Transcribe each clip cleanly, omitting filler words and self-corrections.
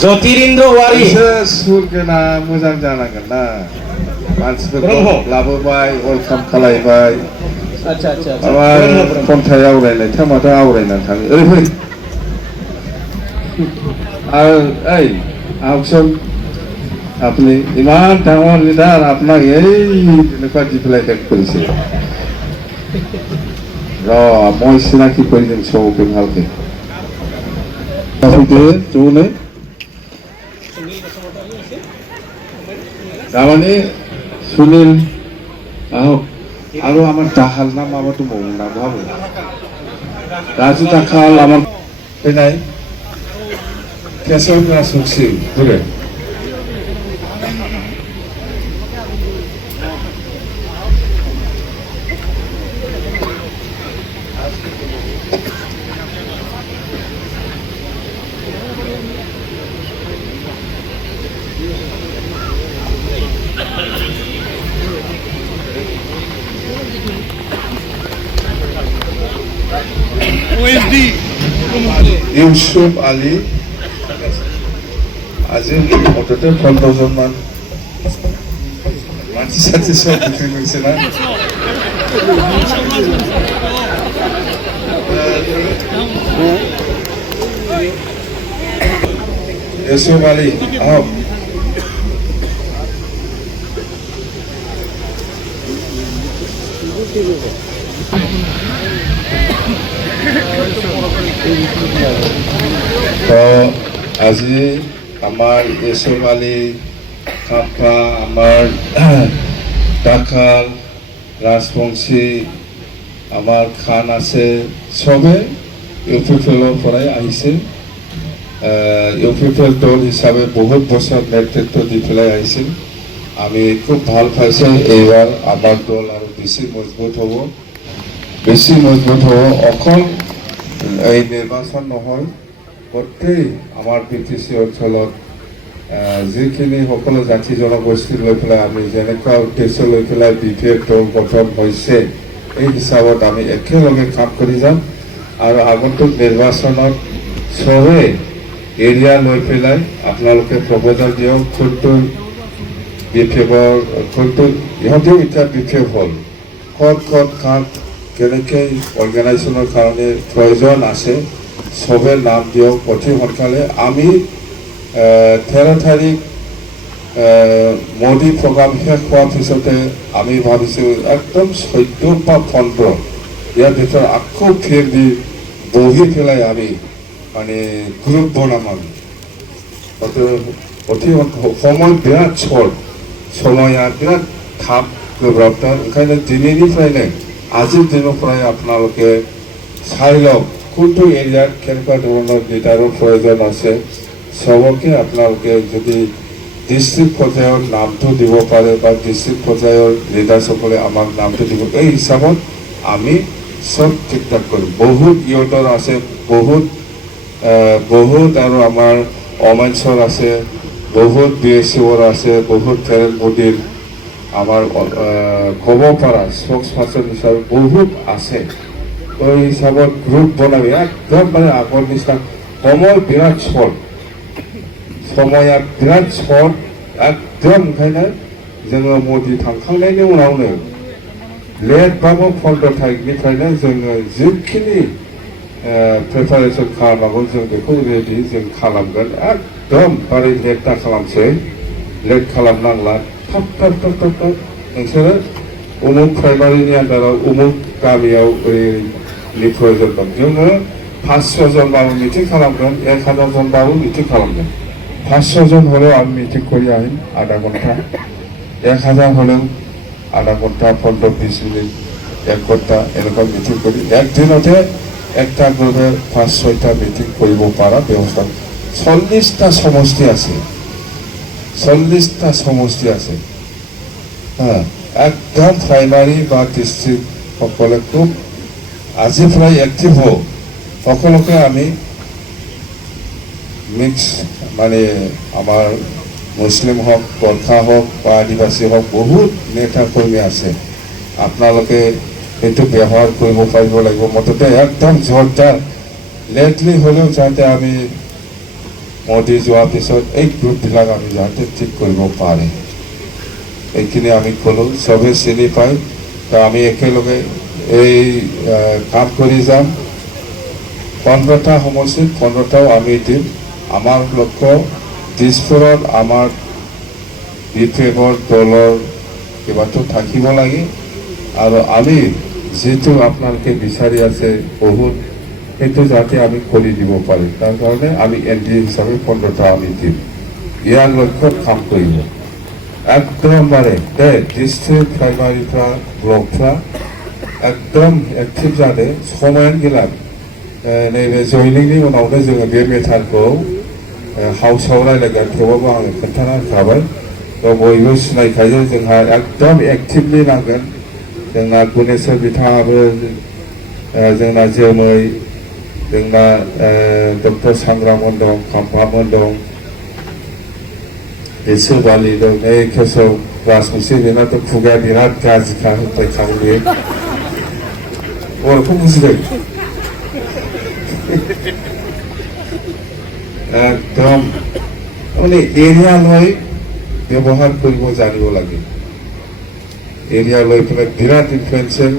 ज्योतिरिन्द्र औवारी सुरगोना मोजां जानांगोन ना मानसिफोरखौ लाबोबाय वेलकाम खालायबाय अच्छा अच्छा माबा खन्थाइ आवरायनाय थामाथ' आवरायनानै थाङो ओरै फै আর এই আহকচোন আপনি ইমান ডাঙৰ লিডাৰ আপোনাক এই এনেকুৱা দি পেলাই শেষ কৰিছে মই চিনাকি কৰি দিম চবকে ভালকে তাৰমানে সুনীল আহক আৰু আমাৰ দাহাল না মাবাটো মৌ না ভাবো ৰাজু দাখাল আমাৰ ফैनाय কেশব রাজবংশী ঘুরে ইউসুফ আলী আজি অন্তত 5000 মান মানসি সাথে সব বিক্রি হয়েছে না ইউসুফ আলী আহ তো আজি আমার ইউসুফ আলী কাপা আমার দাখাল রাজবংশী আমার খান আছে সবে ইউপিপিএলৰ পৰাই আহিছে ইউপিপিএল দল হিচাপে বহুত বছৰ নেতৃত্ব দি পেলাই আহিছিল আমি খুব ভাল পাইছোঁ এইবাৰ আমাৰ দল আৰু বেছি মজবুত হ'ব অকল এই নিৰ্বাচন নহয় গোটেই আমাৰ বিটিচি অঞ্চলত যিখিনি সকলো জাতি জনগোষ্ঠী লৈ পেলাই আমি যেনেকুৱা উদ্দেশ্য লৈ পেলাই বিপিএফ দল গঠন হৈছে এই হিচাপত আমি একেলগে কাম কৰি যাম আৰু আগন্তুক নিৰ্বাচনত চবে এৰিয়া লৈ পেলাই আপোনালোকে প্ৰপ'জাল দিয়ক কোনটো বিপিএফৰ কোনটো ইহঁতেও এতিয়া বিপিএফ হ'ল ক'ত কাম কেনেকৈ অৰ্গেনাইজেশ্যনৰ কাৰণে প্ৰয়োজন আছে সবে নাম দিয়ক অতি সোনকালে আমি 13 তাৰিখ মোদী প্ৰগ্ৰাম শেষ হোৱাৰ পিছতে আমি ভাবিছোঁ একদম 14 বা 15 ইয়াৰ ভিতৰত আকৌ ফেৰ দি বহি পেলাই আমি মানে গ্ৰুপ বনাম আমি অতি সময় বিৰাট চৰ্ট সময়া বিৰাট থাপ গোব্ৰাবতাৰ ওখানে দিনেনিफ्रायनो আজিৰ দিনৰ পৰাই আপোনালোকে চাই লওক কোনটো এৰিয়াত কেনেকুৱা ধৰণৰ লিডাৰৰ প্ৰয়োজন আছে সবকে আপোনালোকে যদি ডিষ্ট্ৰিক্ট পৰ্যায়ৰ নামটো দিব পাৰে বা ডিষ্ট্ৰিক্ট পৰ্যায়ৰ লিডাৰসকলে আমাক নামটো দিব এই হিচাপত আমি সব ঠিক ঠাক কৰিম বহুত ইয়তৰ আছে বহুত আৰু আমাৰ অমেন্সৰ আছে বহুত বিএছচিৰ আছে বহুত ফেৰেল মোদীৰ আমাৰ ক'ব পৰা স্পক্স পাৰ্চন হিচাপে বহুত আছে ওই হিসাবত গ্রুপ বনাবি একদম মানে আগর নিচিনা সময় বিরাট শর্ট সময় বিরাট শর্ট একদম ओंखायनो जोङो मोदी थांखांनायनि उनावनो लेटबाबो 15 तारिखनिफ्रायनो जोङो जिखिनि प्रिपारेसन खालामनांगौ जों बेखौ रेडि जों खालामगोन एकदम बारे लेट दा खालामसै लेट खालामनांला थाब नोंसोरो उमुक प्राइमारिनि आन्दाराव उमुक गामियाव नि प्रयोजन दं जोङो 500 जनबाबो मिटिं खालामगोन 1000 जनबाबो मिटिं खालामगोन 500 जन হলেও আমি মিটিং কৰি আহিম আধা ঘণ্টা 1000 হলেও আধা ঘণ্টা 15-20 মিনিট 1 ঘণ্টা এনেকুৱা মিটিং কৰি একদিনতে একটা গ্ৰুপে 5-6টা মিটিং কৰিব পৰা ব্যৱস্থা 40টা সমষ্টি আছে হ্যাঁ একদম প্ৰাইমাৰী বা ডিস্ট্ৰিক্ট সকলে খুব আজিৰ পৰাই এক্টিভ হওক সকলোকে আমি মিক্স মানে আমাৰ মুছলিম হওক গোৰ্খা হওক বা আদিবাসী হওক বহুত নেতা কৰ্মী আছে আপোনালোকে এইটো ব্যৱহাৰ কৰিব পাৰিব লাগিব মুঠতে একদম জোৰদাৰ লেটলি হ'লেও যাতে আমি মোদী যোৱাৰ পিছত এই গ্ৰুপবিলাক আমি যাতে ঠিক কৰিব পাৰে এইখিনি আমি ক'লোঁ চবেই চিনি পায় তো আমি একেলগে এই কাম কৰি যাম 15টা সমষ্টিত 15টাও আমি দিম আমাৰ লক্ষ্য দিছপুৰত আমাৰ BPF-ৰ দলৰ কিবাটো থাকিব লাগে আৰু আমি যিটো আপোনালোকে বিচাৰি আছে বহুত সেইটো যাতে আমি কৰি দিব পাৰিম তাৰ কাৰণে আমি NDA হিচাপে 15টা আমি দিম ইয়াৰ লক্ষ্যত কাম কৰিব একদমবাৰে ডিষ্ট্ৰিক্ট প্ৰাইমাৰীৰ পৰা ব্লকफ्रा एकदम एक्टिभ जादों समायानो गैला नैबे जयनिंनि उनावनो जोङो बे मेटारखौ हाउसआव रायज्लायगोन थेवबाबो आङो खोन्थाना होखाबाय तो बयबो सिनायखायो जोंहा एकदम एक्टिभलि नांगोन जोंना गुनेश्वर बिथाङाबो जोंना जोमै जोंना डक्टर सांग्रामोन दं खाम्फामोन दं एसोबालि दं नै केशव राजबंसि बेनाथ' खुगाया बिराद गाज्रिखा होनबायखायो बर'खौ बुजिदों एकदम মানে এৰিয়া লৈ ব্যৱহাৰ কৰিব জানিব লাগে এৰিয়া লৈ পেলাই বিৰাট ইনফ্লুৱেঞ্চিয়েল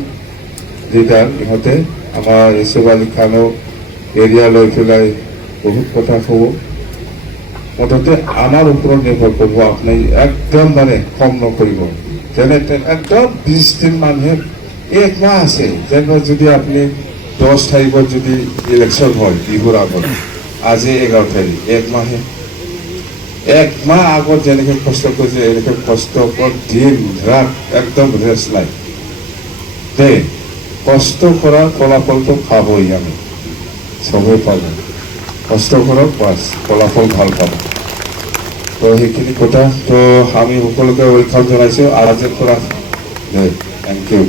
লিডাৰ ইহঁতে আমাৰ ইউসুফ আলী খানো এৰিয়া লৈ পেলাই বহুত কথা ক'ব মুঠতে আমাৰ ওপৰত নিৰ্ভৰ কৰিব আপুনি একদম মানে কম নকৰিব যেনে একদম 20 দিন মানুহে এক মাহ আছে যেন যদি আপনি 10 তাৰিখত যদি ইলেকশন হয় বিহুৰ আগত আজি 11 তাৰিখ এক মাহ আগত যেনেকে কষ্ট কৰিছে এনেকে কষ্ট দিন ৰাত একদম ৰেস্ট নাই দে কষ্ট কৰাৰ ফলাফলটো পাবই আমি সবেই পাব কষ্ট কৰক বাস ফলাফল ভাল পাব তো সেইখিনি কথা তো আমি সকলোকে ৱেলকাম জনাইছো আজিৰ পৰা থ্যাংক ইউ